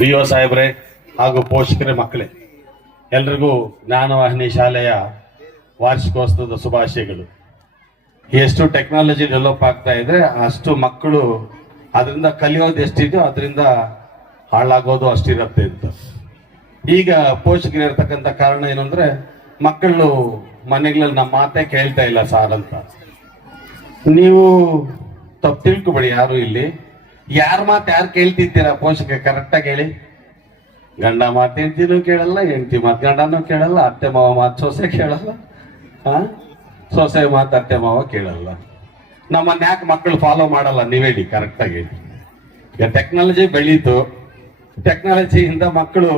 BO ಸಾಹೇಬ್ರೆ ಹಾಗೂ ಪೋಷಕರೇ, ಮಕ್ಕಳೇ, ಎಲ್ರಿಗೂ ಜ್ಞಾನವಾಹಿನಿ ಶಾಲೆಯ ವಾರ್ಷಿಕೋತ್ಸವದ ಶುಭಾಶಯಗಳು. ಎಷ್ಟು ಟೆಕ್ನಾಲಜಿ ಡೆವಲಪ್ ಆಗ್ತಾ ಇದೆ ಅಷ್ಟು ಮಕ್ಕಳು ಅದರಿಂದ ಕಲಿಯೋದು ಎಷ್ಟಿದೆಯೋ ಅದರಿಂದ ಹಾಳಾಗೋದು ಅಷ್ಟಿರುತ್ತೆ ಅಂತ. ಈಗ ಪೋಷಕರು ಇರ್ತಕ್ಕಂಥ ಕಾರಣ ಏನಂದ್ರೆ ಮಕ್ಕಳು ಮನೆಗಳಲ್ಲಿ ನಮ್ಮ ಮಾತೇ ಕೇಳ್ತಾ ಇಲ್ಲ ಸಾರ್ ಅಂತ. ನೀವು ತಪ್ಪು ತಿಳ್ಕೊಬೇಡಿ, ಯಾರು ಇಲ್ಲಿ ಯಾರ ಮಾತು ಯಾರು ಕೇಳ್ತಿದ್ದೀರಾ? ಪೋಷಕ ಕರೆಕ್ಟಾಗಿ ಹೇಳಿ. ಗಂಡ ಮಾತು ಹೆಂಡತಿನೂ ಕೇಳಲ್ಲ, ಹೆಂಡತಿ ಮಾತು ಗಂಡನೂ ಕೇಳಲ್ಲ, ಅತ್ತೆ ಮಾವ ಮಾತು ಸೊಸೆ ಕೇಳಲ್ಲ, ಸೊಸೆ ಮಾತು ಅತ್ತೆ ಮಾವ ಕೇಳಲ್ಲ. ನಮ್ಮನ್ನ ಯಾಕೆ ಮಕ್ಕಳು ಫಾಲೋ ಮಾಡಲ್ಲ? ನೀವೇಳಿ ಕರೆಕ್ಟಾಗಿ ಹೇಳಿ. ಈಗ ಟೆಕ್ನಾಲಜಿ ಬೆಳೀತು, ಟೆಕ್ನಾಲಜಿಯಿಂದ ಮಕ್ಕಳು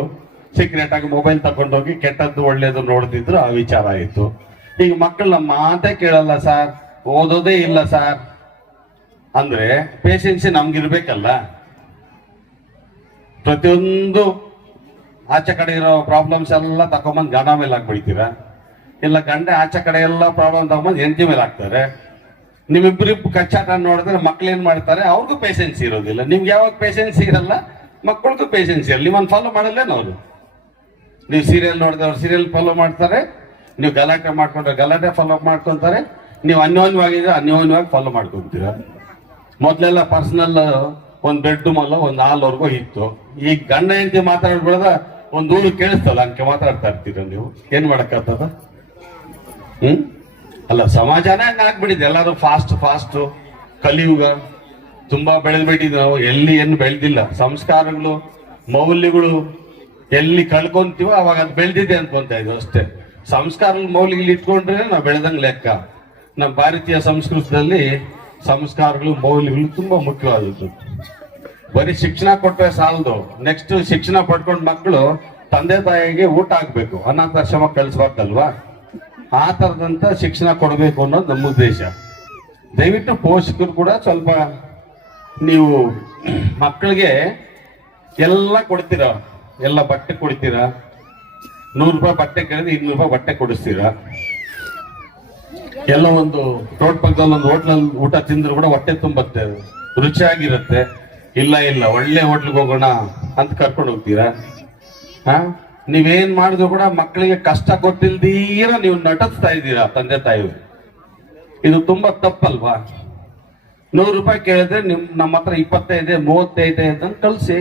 ಸೀಕ್ರೆಟ್ ಆಗಿ ಮೊಬೈಲ್ ತಗೊಂಡೋಗಿ ಕೆಟ್ಟದ್ದು ಒಳ್ಳೇದು ನೋಡ್ತಿದ್ರು, ಆ ವಿಚಾರ ಆಯಿತು. ಈಗ ಮಕ್ಕಳು ನಮ್ಮ ಮಾತೇ ಕೇಳಲ್ಲ ಸಾರ್, ಓದೋದೇ ಇಲ್ಲ ಸಾರ್ ಅಂದ್ರೆ ಪೇಷನ್ಸಿ ನಮ್ಗಿರ್ಬೇಕಲ್ಲ. ಪ್ರತಿಯೊಂದು ಆಚೆ ಕಡೆ ಇರೋ ಪ್ರಾಬ್ಲಮ್ಸ್ ಎಲ್ಲ ತಗೊಂಬಂದು ಗಂಡ ಮೇಲೆ ಹಾಕ್ಬಿಡ್ತೀರಾ, ಇಲ್ಲ ಗಂಡ ಆಚೆ ಕಡೆ ಎಲ್ಲ ಪ್ರಾಬ್ಲಮ್ ತಗೊಂಬಂದು ಹೆಂಡತಿ ಮೇಲೆ ಹಾಕ್ತಾರೆ. ನಿಮ್ಮಿಬ್ಬರಿಬ್ಬರು ಕಚ್ಚಾಟ ನೋಡಿದ್ರೆ ಮಕ್ಳು ಏನ್ ಮಾಡ್ತಾರೆ? ಅವ್ರಿಗೂ ಪೇಷನ್ಸಿ ಇರೋದಿಲ್ಲ. ನಿಮ್ಗೆ ಯಾವಾಗ ಪೇಷನ್ಸಿ ಇರಲ್ಲ, ಮಕ್ಕಳಿಗೂ ಪೇಷನ್ಸಿ ಇರಲ್ಲ. ನಿಮ್ಮನ್ನು ಫಾಲೋ ಮಾಡಲ್ಲೇನು ಅವರು? ನೀವು ಸೀರಿಯಲ್ ನೋಡಿದ್ರೆ ಅವ್ರು ಸೀರಿಯಲ್ ಫಾಲೋ ಮಾಡ್ತಾರೆ, ನೀವು ಗಲಾಟೆ ಮಾಡ್ಕೊಂಡ್ರೆ ಗಲಾಟೆ ಫಾಲೋ ಮಾಡ್ಕೊಂತಾರೆ, ನೀವು ಅನ್ಯೋನ್ಯವಾಗಿದ್ರೆ ಅನ್ಯೋನ್ಯವಾಗಿ ಫಾಲೋ ಮಾಡ್ಕೊಂತೀರ. ಮೊದ್ಲೆಲ್ಲ ಪರ್ಸನಲ್ ಒಂದ್ ಬೆಡ್ರೂಮ್ ಅಲ್ಲ ಒಂದ್ ಹಾಲ್ವರೆಗೂ ಇತ್ತು. ಈಗ ಗಂಡ ಹೆಂಡತಿ ಮಾತಾಡ್ಬಿಡದ ಒಂದ್ ಊರು ಕೇಳಿಸ್ತಲ್ಲ, ಹಂಗೆ ಮಾತಾಡ್ತಾ ಇರ್ತೀರ. ನೀವು ಏನ್ ಮಾಡಕ್ಕಾಗ್ತದ? ಅಲ್ಲ, ಸಮಾಜನೇ ಹಂಗ ಆಗ್ಬಿಟ್ಟಿದೆ. ಎಲ್ಲರೂ ಫಾಸ್ಟ್ ಕಲಿಯುಗ ತುಂಬಾ ಬೆಳೆದ್ಬಿಟ್ಟಿದ್ವಿ ನಾವು. ಎಲ್ಲಿ ಏನು ಬೆಳೆದಿಲ್ಲ. ಸಂಸ್ಕಾರಗಳು ಮೌಲ್ಯಗಳು ಎಲ್ಲಿ ಕಳ್ಕೊಂತೀವೋ ಅವಾಗ ಅದು ಬೆಳೆದಿದೆ ಅನ್ಕೊಂತ ಇದ್ವಿ ಅಷ್ಟೇ. ಸಂಸ್ಕಾರಗಳು ಮೌಲ್ಯಗಳು ಇಟ್ಕೊಂಡ್ರೆ ನಾವು ಬೆಳೆದಂಗ್ ಲೆಕ್ಕ. ನಮ್ಮ ಭಾರತೀಯ ಸಂಸ್ಕೃತದಲ್ಲಿ ಸಂಸ್ಕಾರಗಳು ಮೌಲ್ಯಗಳು ತುಂಬಾ ಮುಖ್ಯವಾದದ್ದು. ಬರೀ ಶಿಕ್ಷಣ ಕೊಟ್ಟರೆ ಸಾಲದು. ನೆಕ್ಸ್ಟ್ ಶಿಕ್ಷಣ ಪಡ್ಕೊಂಡ್ ಮಕ್ಕಳು ತಂದೆ ತಾಯಿಗೆ ಊಟ ಹಾಕ್ಬೇಕು, ಅನಾಥಾಶ್ರಮ ಕಳಿಸ್ಬಾರ್ದಲ್ವಾ? ಆ ತರದಂತ ಶಿಕ್ಷಣ ಕೊಡಬೇಕು ಅನ್ನೋದು ನಮ್ಮ ಉದ್ದೇಶ. ದಯವಿಟ್ಟು ಪೋಷಕರು ಕೂಡ ಸ್ವಲ್ಪ ನೀವು ಮಕ್ಕಳಿಗೆ ಎಲ್ಲ ಕೊಡ್ತೀರಾ, ಎಲ್ಲ ಬಟ್ಟೆ ಕೊಡ್ತೀರಾ. 100 ರೂಪಾಯಿ ಬಟ್ಟೆ ಕೇಳಿದ್ರೆ 200 ರೂಪಾಯಿ ಬಟ್ಟೆ ಕೊಡಿಸ್ತೀರಾ. ಎಲ್ಲ ಒಂದು ರೋಡ್ ಪಕ್ಕದಲ್ಲಿ ಒಂದು ಹೋಟ್ಲಲ್ಲಿ ಊಟ ತಿಂದ್ರು ಕೂಡ ಹೊಟ್ಟೆ ತುಂಬತ್ತೆ, ರುಚಿಯಾಗಿರುತ್ತೆ. ಇಲ್ಲ ಒಳ್ಳೆ ಹೋಟ್ಲಿಗೆ ಹೋಗೋಣ ಅಂತ ಕರ್ಕೊಂಡು ಹೋಗ್ತೀರಾ. ನೀವೇನ್ ಮಾಡಿದ್ರು ಕೂಡ ಮಕ್ಕಳಿಗೆ ಕಷ್ಟ ಗೊತ್ತಿಲ್ದೀರ ನೀವು ನಟಿಸ್ತಾ ಇದ್ದೀರಾ ತಂದೆ ತಾಯಿ. ಇದು ತುಂಬಾ ತಪ್ಪಲ್ವಾ? 100 ರೂಪಾಯಿ ಕೇಳಿದ್ರೆ ನಮ್ಮ ಹತ್ರ 25 35 ಅಂತ ಕಳ್ಸಿ.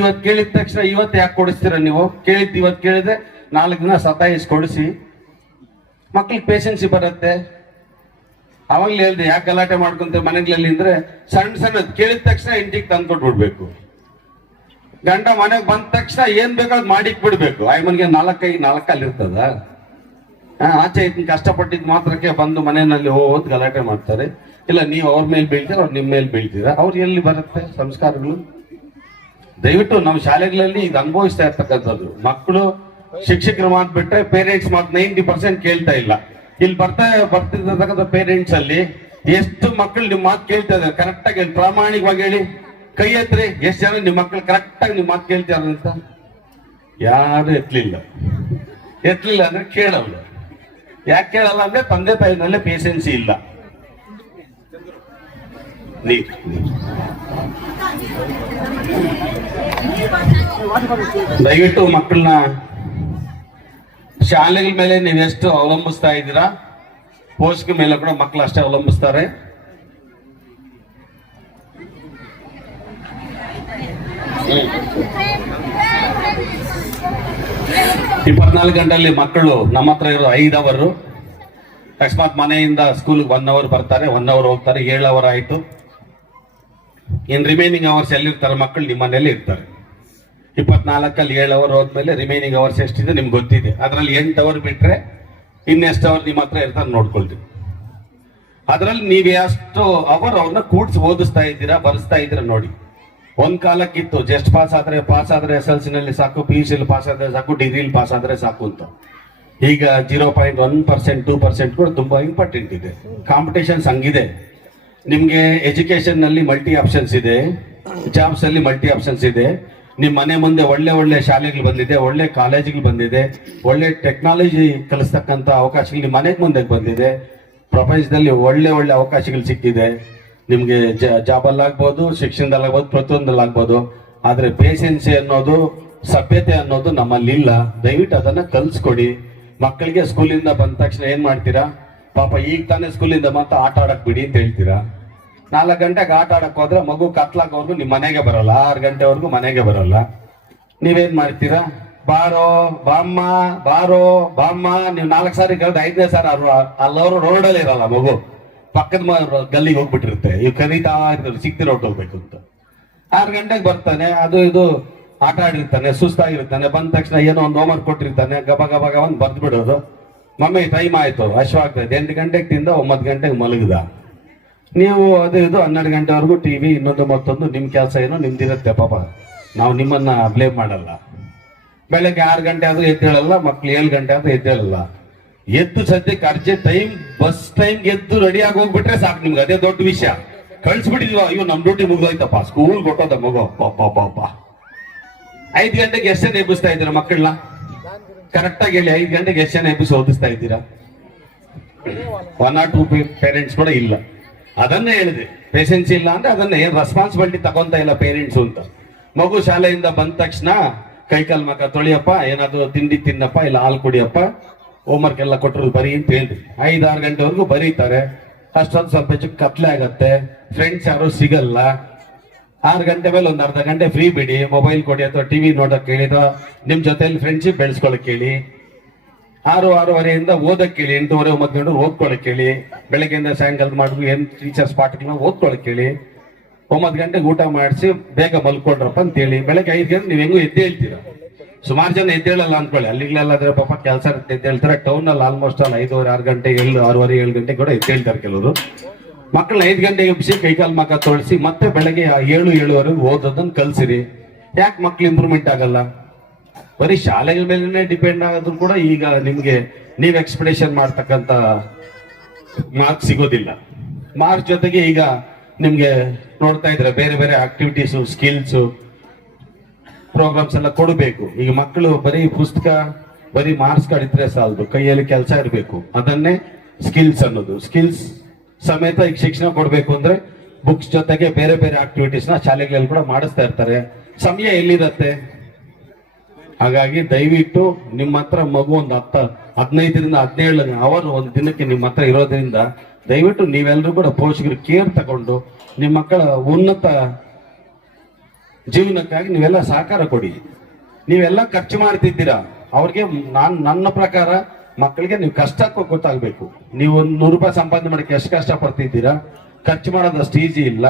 ಇವತ್ತು ಕೇಳಿದ ತಕ್ಷಣ ಇವತ್ತು ಯಾಕೆ ಕೊಡಿಸ್ತೀರ ನೀವು? ಇವತ್ತು ಕೇಳಿದ್ರೆ 4 ದಿನ ಸತಾಯಿಸಿ ಕೊಡಿಸಿ, ಮಕ್ಳಿಗೆ ಪೇಷನ್ಸಿ ಬರುತ್ತೆ. ಅವಾಗ್ಲೇ ಹೇಳ್ದೆ ಯಾಕೆ ಗಲಾಟೆ ಮಾಡ್ಕೊಂತ ಮನೆಗಳಲ್ಲಿ ಅಂದ್ರೆ ಸಣ್ಣದ್ ಕೇಳಿದ ತಕ್ಷಣ ಇಂಟಿಗೆ ತಂದ್ಕೊಟ್ಬಿಡ್ಬೇಕು. ಗಂಡ ಮನೆಗೆ ಬಂದ ತಕ್ಷಣ ಏನ್ ಬೇಕಾದ್ ಮಾಡಿಕ್ ಬಿಡ್ಬೇಕು. ಆಯ್ಮನ್ಗೆ 4 ಕಾಲ್ ಇರ್ತದ? ಆಚೆ ಇದನ್ನ ಕಷ್ಟಪಟ್ಟಿದ್ ಮಾತ್ರಕ್ಕೆ ಬಂದು ಮನೆಯಲ್ಲಿ ಹೋದ್ ಗಲಾಟೆ ಮಾಡ್ತಾರೆ. ಇಲ್ಲ ನೀವು ಅವ್ರ ಮೇಲೆ ಬೀಳ್ತೀರ, ಅವ್ರು ನಿಮ್ಮ ಮೇಲೆ ಬೀಳ್ತೀರ. ಅವ್ರು ಎಲ್ಲಿ ಬರುತ್ತೆ ಸಂಸ್ಕಾರಗಳು? ದಯವಿಟ್ಟು ನಮ್ಮ ಶಾಲೆಗಳಲ್ಲಿ ಇದು ಅನುಭವಿಸ್ತಾ ಇರ್ತಕ್ಕಂಥದ್ದು. ಮಕ್ಕಳು ಶಿಕ್ಷಕರ ಮಾತು ಬಿಟ್ರೆ ಪೇರೆಂಟ್ಸ್ ಮಾತು 90% ಕೇಳ್ತಾ ಇಲ್ಲ. ಇಲ್ಲಿ ಬರ್ತಿರ್ತಕ್ಕಂಥ ಪೇರೆಂಟ್ಸ್ ಅಲ್ಲಿ ಎಷ್ಟು ಮಕ್ಕಳು ನಿಮ್ಮ ಮಾತು ಕೇಳ್ತಾ ಇದಾರೆ? ಕರೆಕ್ಟಾಗಿ ಹೇಳಿ, ಪ್ರಾಮಾಣಿಕವಾಗಿ ಹೇಳಿ, ಕೈ ಎತ್ರಿ. ಎಷ್ಟು ಜನ ನಿಮ್ಮ ಮಕ್ಕಳು ಕರೆಕ್ಟಾಗಿ ನಿಮ್ಮ ಮಾತು ಕೇಳ್ತಾರಂತ? ಯಾರು ಎತ್ತಲಿಲ್ಲ ಅಂದ್ರೆ ಕೇಳಲ್ಲ. ಯಾಕೆ ಕೇಳಲ್ಲ ಅಂದ್ರೆ ತಂದೆ ತಾಯಿನಲ್ಲೇ ಪೇಷನ್ಸಿ ಇಲ್ಲ. ದಯವಿಟ್ಟು ಮಕ್ಕಳನ್ನ ಶಾಲೆಗಳ ಮೇಲೆ ನೀವೆಷ್ಟು ಅವಲಂಬಿಸ್ತಾ ಇದ್ದೀರಾ, ಪೋಷಕರ ಮೇಲೆ ಕೂಡ ಮಕ್ಕಳು ಅಷ್ಟೇ ಅವಲಂಬಿಸ್ತಾರೆ. ಇಪ್ಪತ್ನಾಲ್ಕು ಗಂಟೆಯಲ್ಲಿ ಮಕ್ಕಳು ನಮ್ಮ ಹತ್ರ ಇರೋ 5 ಅವರ್. ಅಕಸ್ಮಾತ್ ಮನೆಯಿಂದ ಸ್ಕೂಲ್ಗೆ 1 ಅವರ್ ಬರ್ತಾರೆ, 1 ಅವರ್ ಹೋಗ್ತಾರೆ, 7 ಅವರ್ ಆಯ್ತು. ಇನ್ ರಿಮೈನಿಂಗ್ ಅವರ್ಸ್ ಎಲ್ಲಿರ್ತಾರೆ? ಮಕ್ಕಳು ನಿಮ್ಮ ಮನೇಲಿ ಇರ್ತಾರೆ. 24ಅಲ್ಲಿ 7 ಅವರ್ ಹೋದ್ಮೇಲೆ ರಿಮೈನಿಂಗ್ ಅವರ್ಸ್ ಎಷ್ಟಿದೆ ನಿಮ್ಗೆ ಗೊತ್ತಿದೆ. ಅದರಲ್ಲಿ 8 ಅವರ್ ಬಿಟ್ರೆ ಇನ್ನೆಷ್ಟು ಅವರ್ ನಿಮ್ಮ ಹತ್ರ ಇರ್ತಾರೆ ನೋಡ್ಕೊಳ್ತೀವಿ. ಅದರಲ್ಲಿ ನೀವು ಎಷ್ಟು ಅವರ್ ಅವ್ರನ್ನ ಕೂಡ್ಸಿ ಓದಿಸ್ತಾ ಇದ್ದೀರಾ, ಬರೆಸ್ತಾ ಇದ್ದೀರಾ ನೋಡಿ. ಒಂದ್ ಕಾಲಕ್ಕಿತ್ತು ಜಸ್ಟ್ ಪಾಸ್ ಆದ್ರೆ SLC ನಲ್ಲಿ ಸಾಕು, PUC ಪಾಸ್ ಆದ್ರೆ ಸಾಕು, ಡಿಗ್ರಿಲಿ ಪಾಸ್ ಆದ್ರೆ ಸಾಕು ಅಂತ. ಈಗ 0.1% 2% ಕೂಡ ತುಂಬಾ ಇಂಪಾರ್ಟೆಂಟ್ ಇದೆ. ಕಾಂಪಿಟೇಷನ್ಸ್ ಹಂಗಿದೆ. ನಿಮ್ಗೆ ಎಜುಕೇಶನ್ ನಲ್ಲಿ ಮಲ್ಟಿ ಆಪ್ಷನ್ಸ್ ಇದೆ, ಜಾಬ್ಸ್ ಅಲ್ಲಿ ಮಲ್ಟಿ ಆಪ್ಷನ್ಸ್ ಇದೆ. ನಿಮ್ ಮನೆ ಮುಂದೆ ಒಳ್ಳೆ ಶಾಲೆಗಳು ಬಂದಿದೆ, ಒಳ್ಳೆ ಕಾಲೇಜ್ಗಳು ಬಂದಿದೆ, ಒಳ್ಳೆ ಟೆಕ್ನಾಲಜಿ ಕಲಿಸ್ತಕ್ಕಂಥ ಅವಕಾಶಗಳು ನಿಮ್ಮ ಮನೆಗೆ ಮುಂದೆ ಬಂದಿದೆ. ಪ್ರಪಂಚದಲ್ಲಿ ಒಳ್ಳೆ ಅವಕಾಶಗಳು ಸಿಕ್ಕಿದೆ ನಿಮ್ಗೆ. ಜಾಬ್ ಅಲ್ಲಾಗ್ಬೋದು, ಶಿಕ್ಷಣದಲ್ಲಾಗ್ಬೋದು, ಪ್ರತಿಯೊಂದಲ್ಲಾಗ್ಬೋದು. ಆದ್ರೆ ಪೇಷನ್ಸಿ ಅನ್ನೋದು, ಸಭ್ಯತೆ ಅನ್ನೋದು ನಮ್ಮಲ್ಲಿ ಇಲ್ಲ. ದಯವಿಟ್ಟು ಅದನ್ನ ಕಲ್ಸ್ಕೊಡಿ ಮಕ್ಕಳಿಗೆ. ಸ್ಕೂಲಿಂದ ಬಂದ ತಕ್ಷಣ ಏನ್ ಮಾಡ್ತೀರಾ, ಪಾಪ ಈಗ ತಾನೇ ಸ್ಕೂಲಿಂದ ಮತ್ತೆ ಆಟ ಆಡಕ್ ಬಿಡಿ ಅಂತ ಹೇಳ್ತೀರಾ. 4 ಗಂಟೆಗೆ ಆಟ ಆಡಕ್ ಹೋದ್ರೆ ಮಗು ಕತ್ಲಾಕವರೆಗೂ ನಿಮ್ ಮನೆಗೆ ಬರಲ್ಲ, 6 ಗಂಟೆವರೆಗೂ ಮನೆಗೆ ಬರಲ್ಲ. ನೀವೇನ್ ಮಾಡ್ತೀರಾ, ಬಾರೋ ಬಾಮ್ಮ ಬಾರೋ ಬಾಮ್ಮ. ನೀವು 4 ಸಾರಿ ಕರೆದು 5ನೇ ಸಾರಿ ಅಲ್ಲವರು ರೋಡಲ್ಲಿ ಇರಲ್ಲ, ಮಗು ಪಕ್ಕದ ಗಲ್ಲಿಗೆ ಹೋಗ್ಬಿಟ್ಟಿರುತ್ತೆ. ಇವ್ ಕರೀತಾ ಇರ್ತಾರೆ ಸಿಕ್ತಿರ ಹೊಟ್ಟೋಗ್ಬೇಕು ಅಂತ. 6 ಗಂಟೆಗೆ ಬರ್ತಾನೆ, ಅದು ಇದು ಆಟ ಆಡಿರ್ತಾನೆ, ಸುಸ್ತಾಗಿರ್ತಾನೆ. ಬಂದ ತಕ್ಷಣ ಏನೋ ಒಂದು ಹೋಮ್ವರ್ಕ್ ಕೊಟ್ಟಿರ್ತಾನೆ, ಗಬ ಗಬ ಗಬ ಅಂತ ಬರ್ದು ಬಿಡೋದು. ಮಮ್ಮಿ ಟೈಮ್ ಆಯ್ತು, ಹಶ್ವಾಗ್ತದೆ, 8 ಗಂಟೆಗೆ ತಿಂದ 9 ಗಂಟೆಗೆ ಮಲಗಿದ. ನೀವು ಅದು ಇದು 12 ಗಂಟೆವರೆಗೂ ಟಿವಿ, ಇನ್ನೊಂದು ಮತ್ತೊಂದು. ನಿಮ್ ಕೆಲಸ ಏನೋ ನಿಮ್ದಿರುತ್ತೆ ಪಾಪ, ನಾವು ನಿಮ್ಮನ್ನ ಬ್ಲೇಮ್ ಮಾಡಲ್ಲ. ಬೆಳಗ್ಗೆ 6 ಗಂಟೆ ಆದ್ರೂ ಎದ್ದೇಳಲ್ಲ, ಮಕ್ಳು 7 ಗಂಟೆ ಆದ್ರೂ ಎದ್ದೇಳಲ್ಲ. ಎದ್ದು ಸದ್ಯಕ್ಕೆ ಅರ್ಜೆಂಟ್ ಟೈಮ್, ಬಸ್ ಟೈಮ್ ಎದ್ದು ರೆಡಿಯಾಗಿ ಹೋಗ್ಬಿಟ್ರೆ ಸಾಕು, ನಿಮ್ಗೆ ಅದೇ ದೊಡ್ಡ ವಿಷಯ. ಕಳ್ಸ್ಬಿಟ್ಟಿದ್ವ, ಅಯ್ಯೋ ನಮ್ ಡ್ಯೂಟಿ ಮುಗ್ದೋಯ್ತಪ್ಪ, ಸ್ಕೂಲ್ ಕೊಟ್ಟೋದ ಮಗು. ಪಾಪ 5 ಗಂಟೆಗೆ ಎಷ್ಟು ಜನ ಎಬ್ಬಿಸ್ತಾ ಇದ್ದೀರಾ ಮಕ್ಕಳನ್ನ? ಕರೆಕ್ಟ್ ಆಗಿ ಹೇಳಿ, 5 ಗಂಟೆಗೆ ಎಷ್ಟು ಜನ ಎಬ್ಬಿಸಿ ಓದಿಸ್ತಾ ಇದ್ದೀರಾ? 1 or 2 ಪೇರೆಂಟ್ಸ್ ಕೂಡ ಇಲ್ಲ. ಅದನ್ನೇ ಹೇಳಿದೆ, ಪೇಷನ್ಸ್ ಇಲ್ಲ ಅಂದ್ರೆ ಅದನ್ನ ಏನ್ ರೆಸ್ಪಾನ್ಸಿಬಿಲಿಟಿ ತಗೊಂತ ಇಲ್ಲ ಪೇರೆಂಟ್ಸ್ ಅಂತ. ಮಗು ಶಾಲೆಯಿಂದ ಬಂದ ತಕ್ಷಣ ಕೈಕಾಲ್ ಮಕ್ಕ ತೊಳಿಯಪ್ಪ, ಏನಾದ್ರು ತಿಂಡಿ ತಿನ್ನಪ್ಪ, ಇಲ್ಲ ಹಾಲು ಕುಡಿಯಪ್ಪ, ಹೋಮ್ವರ್ಕ್ ಎಲ್ಲ ಕೊಟ್ಟರು ಬರೀ ಅಂತ ಹೇಳ್ರಿ. 5-6 ಗಂಟೆವರೆಗೂ ಬರೀತಾರೆ. ಅಷ್ಟೊಂದು ಸ್ವಲ್ಪ ಹೆಚ್ಚು ಕತ್ಲೆ ಆಗತ್ತೆ, ಫ್ರೆಂಡ್ಸ್ ಯಾರು ಸಿಗಲ್ಲ. 6 ಗಂಟೆ ಮೇಲೆ ಒಂದು ಅರ್ಧ ಗಂಟೆ ಫ್ರೀ ಬಿಡಿ, ಮೊಬೈಲ್ ಕೊಡಿ ಅಥವಾ ಟಿವಿ ನೋಡಕ್ ಹೇಳಿ, ನಿಮ್ ಜೊತೆಲಿ ಫ್ರೆಂಡ್ಶಿಪ್ ಬೆಳೆಸ್ಕೊಳಕ್ ಹೇಳಿ. 6-6:30 ಓದಕ್ ಹೇಳಿ, 8:30-9 ಗಂಟೆ ಓದ್ಕೊಳಕ್ ಹೇಳಿ. ಬೆಳಗ್ಗೆಯಿಂದ ಸಾಯಂಕಾಲ ಮಾಡಿದ್ರು ಏನ್ ಟೀಚರ್ಸ್ ಪಾಠಗಳನ್ನ ಓದ್ಕೊಳಕ್ ಹೇಳಿ. 9 ಗಂಟೆಗೆ ಊಟ ಮಾಡಿಸಿ ಬೇಗ ಮಲ್ಕೊಡ್ರಪ್ಪ ಅಂತ ಹೇಳಿ. ಬೆಳಗ್ಗೆ 5 ಗಂಟೆ ನೀವ್ ಹೆಂಗು ಎದ್ದೇಳ್ತೀರಾ. ಸುಮಾರು ಜನ ಎದ್ದೇಳಲ್ಲ ಅನ್ಕೊಳ್ಳಿ, ಅಲ್ಲಿಗ್ಲೆಲ್ಲಾದ್ರೆ ಪಾಪ ಕೆಲಸ ಎದ್ದೇಳ್ತಾರೆ. ಟೌನ್ ಅಲ್ಲಿ ಆಲ್ಮೋಸ್ಟ್ ಅಲ್ಲಿ 5:30-6 ಗಂಟೆ 6:30-7 ಗಂಟೆ ಕೂಡ ಎದ್ದೇಳ್ತಾರೆ ಕೆಲವರು. ಮಕ್ಕಳನ್ನ 5 ಗಂಟೆಗೆ ಎಬ್ಬಿಸಿ ಕೈಕಾಲ್ ಮಕ್ಕ ತೊಳಿಸಿ ಮತ್ತೆ ಬೆಳಗ್ಗೆ 7-7:30 ಓದೋದನ್ನ ಕಲ್ಸಿರಿ. ಯಾಕೆ ಮಕ್ಳು ಇಂಪ್ರೂವ್ಮೆಂಟ್ ಆಗಲ್ಲ? ಬರೀ ಶಾಲೆಗಳ ಮೇಲೆ ಡಿಪೆಂಡ್ ಆಗೋದು ಕೂಡ ಈಗ ನಿಮ್ಗೆ ನೀವ್ ಎಕ್ಸ್ಪೆಕ್ಟೇಷನ್ ಮಾಡ್ತಕ್ಕಂತ ಮಾರ್ಕ್ಸ್ ಸಿಗೋದಿಲ್ಲ. ಮಾರ್ಕ್ಸ್ ಜೊತೆಗೆ ಈಗ ನಿಮ್ಗೆ ನೋಡ್ತಾ ಇದ್ರೆ ಬೇರೆ ಬೇರೆ ಆಕ್ಟಿವಿಟೀಸ್, ಸ್ಕಿಲ್ಸ್, ಪ್ರೋಗ್ರಾಮ್ಸ್ ಎಲ್ಲ ಕೊಡಬೇಕು. ಈಗ ಮಕ್ಕಳು ಬರೀ ಪುಸ್ತಕ, ಬರೀ ಮಾರ್ಕ್ಸ್ ಕಡಿದ್ರೆ ಸಾಲದು, ಕೈಯಲ್ಲಿ ಕೆಲಸ ಇರಬೇಕು. ಅದನ್ನೇ ಸ್ಕಿಲ್ಸ್ ಅನ್ನೋದು. ಸ್ಕಿಲ್ಸ್ ಸಮೇತ ಈಗ ಶಿಕ್ಷಣ ಕೊಡ್ಬೇಕು ಅಂದ್ರೆ ಬುಕ್ಸ್ ಜೊತೆಗೆ ಬೇರೆ ಬೇರೆ ಆಕ್ಟಿವಿಟೀಸ್ ನ ಶಾಲೆಗಳಲ್ಲಿ ಕೂಡ ಮಾಡಿಸ್ತಾ ಇರ್ತಾರೆ. ಸಮಯ ಎಲ್ಲಿರತ್ತೆ? ಹಾಗಾಗಿ ದಯವಿಟ್ಟು ನಿಮ್ಮ ಹತ್ರ ಮಗು ಒಂದು 15-17 ಅವರ್ ಒಂದು ದಿನಕ್ಕೆ ನಿಮ್ಮ ಹತ್ರ ಇರೋದ್ರಿಂದ ದಯವಿಟ್ಟು ನೀವೆಲ್ಲರೂ ಕೂಡ ಪೋಷಕರು ಕೇರ್ ತಗೊಂಡು ನಿಮ್ಮ ಮಕ್ಕಳ ಉನ್ನತ ಜೀವನಕ್ಕಾಗಿ ನೀವೆಲ್ಲ ಸಹಕಾರ ಕೊಡಿ. ನೀವೆಲ್ಲ ಖರ್ಚು ಮಾಡ್ತಿದ್ದೀರಾ, ಅವ್ರಿಗೆ ನನ್ನ ಪ್ರಕಾರ ಮಕ್ಕಳಿಗೆ ನೀವು ಕಷ್ಟ ಗೊತ್ತಾಗ್ಬೇಕು. ನೀವು ಒಂದು 100 ರೂಪಾಯಿ ಸಂಪಾದನೆ ಮಾಡಕ್ಕೆ ಎಷ್ಟು ಕಷ್ಟ ಪಡ್ತಿದ್ದೀರಾ, ಖರ್ಚು ಮಾಡೋದಷ್ಟು ಈಸಿ ಇಲ್ಲ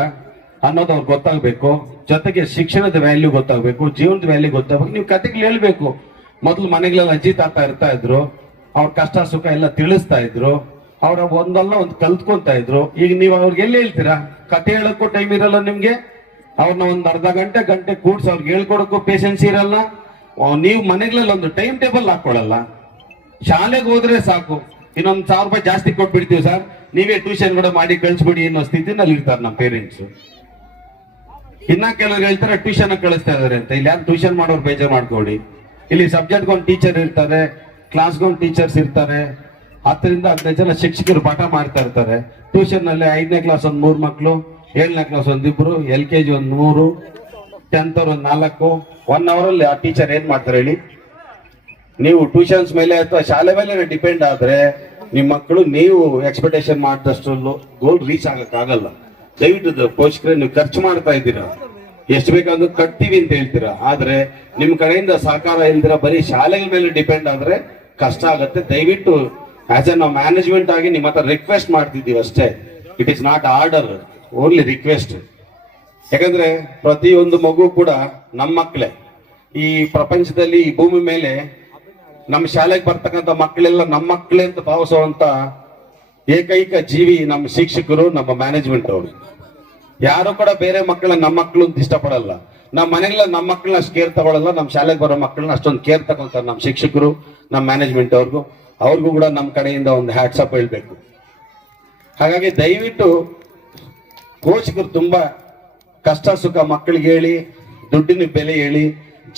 ಅನ್ನೋದು ಅವ್ರಿಗೆ ಗೊತ್ತಾಗ್ಬೇಕು. ಜೊತೆಗೆ ಶಿಕ್ಷಣದ ವ್ಯಾಲ್ಯೂ ಗೊತ್ತಾಗ್ಬೇಕು, ಜೀವನದ ವ್ಯಾಲ್ಯೂ ಗೊತ್ತಾಗ್ಬೇಕು. ನೀವು ಕತೆಗಳು ಹೇಳ್ಬೇಕು. ಮೊದಲು ಮನೆಗಳೆಲ್ಲ ಅಜ್ಜಿ ತಾತ ಇರ್ತಾ ಇದ್ರು, ಅವ್ರ ಕಷ್ಟ ಸುಖ ಎಲ್ಲ ತಿಳಿಸ್ತಾ ಇದ್ರು, ಅವ್ರ ಒಂದಲ್ಲ ಒಂದು ಕಲ್ತ್ಕೊಂತ ಇದ್ರು. ಈಗ ನೀವು ಅವ್ರಿಗೆ ಎಲ್ಲಿ ಹೇಳ್ತೀರಾ? ಕತೆ ಹೇಳಕ್ಕೂ ಟೈಮ್ ಇರಲ್ಲ ನಿಮ್ಗೆ. ಅವ್ರನ್ನ ಒಂದು ಅರ್ಧ ಗಂಟೆ ಕೂಡ್ಸಿ ಅವ್ರಿಗೆ ಹೇಳ್ಕೊಡಕ್ಕೂ ಪೇಷನ್ಸ್ ಇರಲ್ಲ. ನೀವು ಮನೆಗಳಲ್ಲಿ ಒಂದು ಟೈಮ್ ಟೇಬಲ್ ಹಾಕೊಳ್ಳಲ್ಲ. ಶಾಲೆಗೆ ಹೋದ್ರೆ ಸಾಕು, ಇನ್ನೊಂದು 1000 ರೂಪಾಯಿ ಜಾಸ್ತಿ ಕೊಟ್ಬಿಡ್ತೀವಿ ಸರ್, ನೀವೇ ಟ್ಯೂಷನ್ ಕೂಡ ಮಾಡಿ ಕಳಿಸ್ಬಿಡಿ ಅನ್ನೋ ಸ್ಥಿತಿನಲ್ಲಿ ಇರ್ತಾರೆ ನಮ್ಮ ಪೇರೆಂಟ್ಸ್. ಇನ್ನ ಕೆಲವ್ರು ಹೇಳ್ತಾರೆ ಟ್ಯೂಷನ್ ಕಳಿಸ್ತಾ ಇದಾರೆ ಅಂತ. ಇಲ್ಲಿ ಯಾರು ಟ್ಯೂಷನ್ ಮಾಡೋರು ಬೇಜಾರು ಮಾಡ್ಕೊಡಿ. ಇಲ್ಲಿ ಸಬ್ಜೆಕ್ಟ್ ಒಂದು ಟೀಚರ್ ಇರ್ತಾರೆ, ಕ್ಲಾಸ್ಗೊಂದು ಟೀಚರ್ಸ್ ಇರ್ತಾರೆ, 10-15 ಜನ ಶಿಕ್ಷಕರು ಪಾಠ ಮಾಡ್ತಾ ಇರ್ತಾರೆ. ಟ್ಯೂಷನ್ ನಲ್ಲಿ 5ನೇ ಕ್ಲಾಸ್ ಒಂದು 3 ಮಕ್ಕಳು, 7ನೇ ಕ್ಲಾಸ್ ಒಂದು 2, LKG ಒಂದು 3, 10th ಅವ್ರು ಒಂದು 4. 1 hour ಅಲ್ಲಿ ಆ ಟೀಚರ್ ಏನ್ ಮಾಡ್ತಾರೆ ಹೇಳಿ? ನೀವು ಟ್ಯೂಷನ್ಸ್ ಮೇಲೆ ಅಥವಾ ಶಾಲೆ ಮೇಲೆ ಡಿಪೆಂಡ್ ಆದ್ರೆ ನಿಮ್ಮ ಮಕ್ಕಳು ನೀವು ಎಕ್ಸ್ಪೆಕ್ಟೇಷನ್ ಮಾಡಿದಷ್ಟು ಗೋಲ್ ರೀಚ್ ಆಗಕ್ಕಾಗಲ್ಲ. ದಯವಿಟ್ಟು ಪೋಷಕರೇ, ನೀವು ಖರ್ಚು ಮಾಡ್ತಾ ಇದ್ದೀರಾ, ಎಷ್ಟು ಬೇಕಾದ್ರೂ ಕಟ್ತೀವಿ ಅಂತ ಹೇಳ್ತೀರಾ, ಆದ್ರೆ ನಿಮ್ ಕಡೆಯಿಂದ ಸಹಕಾರ ಇಲ್ದಿರ ಬರೀ ಶಾಲೆಗಳ ಮೇಲೆ ಡಿಪೆಂಡ್ ಆದ್ರೆ ಕಷ್ಟ ಆಗತ್ತೆ. ದಯವಿಟ್ಟು ಆಸ್ ಎ ನಾವು ಮ್ಯಾನೇಜ್ಮೆಂಟ್ ಆಗಿ ನಿಮ್ಮ ಹತ್ರ ರಿಕ್ವೆಸ್ಟ್ ಮಾಡ್ತಿದ್ದೀವಿ ಅಷ್ಟೇ. It is not order, only request. ಯಾಕಂದ್ರೆ ಪ್ರತಿಯೊಂದು ಮಗು ಕೂಡ ನಮ್ಮ ಮಕ್ಕಳೇ. ಈ ಪ್ರಪಂಚದಲ್ಲಿ, ಈ ಭೂಮಿ ಮೇಲೆ ನಮ್ಮ ಶಾಲೆಗೆ ಬರ್ತಕ್ಕಂಥ ಮಕ್ಕಳೆಲ್ಲ ನಮ್ಮ ಮಕ್ಕಳೇ ಅಂತ ಭಾವಿಸುವಂತ ಏಕೈಕ ಜೀವಿ ನಮ್ಮ ಶಿಕ್ಷಕರು, ನಮ್ಮ ಮ್ಯಾನೇಜ್ಮೆಂಟ್ ಅವರು. ಯಾರು ಕೂಡ ಬೇರೆ ಮಕ್ಕಳನ್ನ ನಮ್ಮ ಮಕ್ಕಳು ಅಂತ ಇಷ್ಟಪಡಲ್ಲ. ನಮ್ಮ ಮನೆಗಳ ನಮ್ಮ ಮಕ್ಕಳನ್ನ ಅಷ್ಟು ಕೇರ್ ತಗೊಳ್ಳಲ್ಲ. ನಮ್ಮ ಶಾಲೆಗೆ ಬರೋ ಮಕ್ಕಳನ್ನ ಅಷ್ಟೊಂದು ಕೇರ್ ತಗೊಂತಾರೆ ನಮ್ಮ ಶಿಕ್ಷಕರು, ನಮ್ಮ ಮ್ಯಾನೇಜ್ಮೆಂಟ್ ಅವ್ರಿಗೂ ಕೂಡ ನಮ್ಮ ಕಡೆಯಿಂದ ಒಂದು ಹ್ಯಾಟ್ಸಪ್ ಹೇಳ್ಬೇಕು. ಹಾಗಾಗಿ ದಯವಿಟ್ಟು ಪೋಷಕರು ತುಂಬಾ ಕಷ್ಟ ಸುಖ ಮಕ್ಕಳಿಗೆ ಹೇಳಿ, ದುಡ್ಡಿನ ಬೆಲೆ ಹೇಳಿ,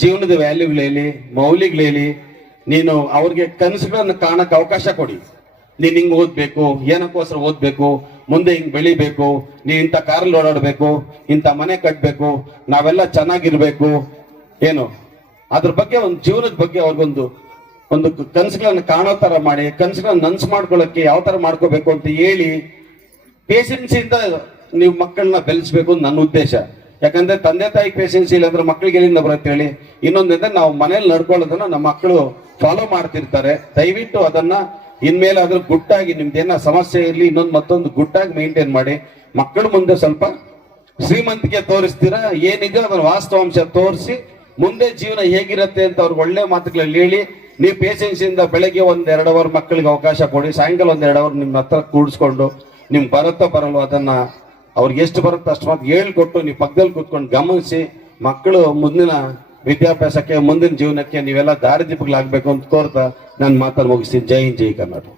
ಜೀವನದ ವ್ಯಾಲ್ಯೂಗಳು ಹೇಳಿ, ಮೌಲ್ಯಗಳು ಹೇಳಿ, ನೀನು ಅವ್ರಿಗೆ ಕನಸುಗಳನ್ನ ಕಾಣಕ್ಕೆ ಅವಕಾಶ ಕೊಡಿ. ನೀನ್ ಹಿಂಗ್ ಓದ್ಬೇಕು, ಏನಕ್ಕೋಸ್ಕರ ಓದ್ಬೇಕು, ಮುಂದೆ ಹಿಂಗ್ ಬೆಳಿಬೇಕು, ನೀನ್ ಇಂಥ ಕಾರಲ್ಲಿ ಓಡಾಡ್ಬೇಕು, ಇಂಥ ಮನೆ ಕಟ್ಬೇಕು, ನಾವೆಲ್ಲ ಚೆನ್ನಾಗಿರ್ಬೇಕು, ಏನು ಅದ್ರ ಬಗ್ಗೆ ಒಂದು ಜೀವನದ ಬಗ್ಗೆ ಅವ್ರಿಗೊಂದು ಒಂದು ಕನಸುಗಳನ್ನ ಕಾಣೋ ತರ ಮಾಡಿ, ಕನಸುಗಳನ್ನ ನನ್ಸು ಮಾಡ್ಕೊಳ್ಳೋಕೆ ಯಾವ ತರ ಮಾಡ್ಕೋಬೇಕು ಅಂತ ಹೇಳಿ ಪೇಷನ್ಸ್ ಇಂದ ನೀವು ಮಕ್ಕಳನ್ನ ಬೆಳೆಸ್ಬೇಕು ಅಂತ ನನ್ನ ಉದ್ದೇಶ. ಯಾಕಂದ್ರೆ ತಂದೆ ತಾಯಿ ಪೇಷನ್ಸ್ ಇಲ್ಲ ಅಂದ್ರೆ ಮಕ್ಕಳಿಗೆ ಎಲ್ಲಿಂದ ಬರುತ್ತೆ ಹೇಳಿ. ಇನ್ನೊಂದಂದ್ರೆ ನಾವು ಮನೇಲಿ ನಡ್ಕೊಳ್ಳೋದನ್ನ ನಮ್ಮ ಮಕ್ಕಳು ಫಾಲೋ ಮಾಡ್ತಿರ್ತಾರೆ. ದಯವಿಟ್ಟು ಅದನ್ನ ಇನ್ಮೇಲೆ ಅದ್ರ ಗುಟ್ಟಾಗಿ ನಿಮ್ದೇನ ಸಮಸ್ಯೆ ಇರಲಿ ಇನ್ನೊಂದು ಮತ್ತೊಂದು ಗುಟ್ಟಾಗಿ ಮೇಂಟೈನ್ ಮಾಡಿ. ಮಕ್ಕಳು ಮುಂದೆ ಸ್ವಲ್ಪ ಶ್ರೀಮಂತಿಕೆ ತೋರಿಸ್ತೀರಾ, ಏನಿದೆ ಅದನ್ನ ವಾಸ್ತವಾಂಶ ತೋರಿಸಿ ಮುಂದೆ ಜೀವನ ಹೇಗಿರುತ್ತೆ ಅಂತ ಅವ್ರಿಗೆ ಒಳ್ಳೆ ಮಾತುಗಳಲ್ಲಿ ಹೇಳಿ. ನೀವು ಪೇಷನ್ಸ್ ಇಂದ ಬೆಳಗ್ಗೆ 1-2 ಅವರ್ ಮಕ್ಕಳಿಗೆ ಅವಕಾಶ ಕೊಡಿ, ಸಾಯಂಕಾಲ 1-2 ಅವರ್ ನಿಮ್ಮ ಹತ್ರ ಕೂಡಿಸ್ಕೊಂಡು ನಿಮ್ಗೆ ಬರುತ್ತೋ ಬರಲ್ವೋ ಅದನ್ನ ಅವ್ರಿಗೆ ಎಷ್ಟು ಬರುತ್ತೋ ಅಷ್ಟು ಮಾತು ಹೇಳ್ಕೊಟ್ಟು ನೀವು ಪಕ್ಕದಲ್ಲಿ ಕೂತ್ಕೊಂಡು ಗಮನಿಸಿ. ಮಕ್ಕಳು ಮುಂದಿನ ವಿದ್ಯಾಭ್ಯಾಸಕ್ಕೆ ಮುಂದಿನ ಜೀವನಕ್ಕೆ ನೀವೆಲ್ಲ ದಾರಿದೀಪಗಳಾಗಬೇಕು ಅಂತ ಕೋರ್ತಾ ನನ್ನ ಮಾತನ್ನು ಮುಗಿಸ್ತೀನಿ. ಜೈ ಹಿಂದ್, ಜೈ ಕರ್ನಾಟಕ.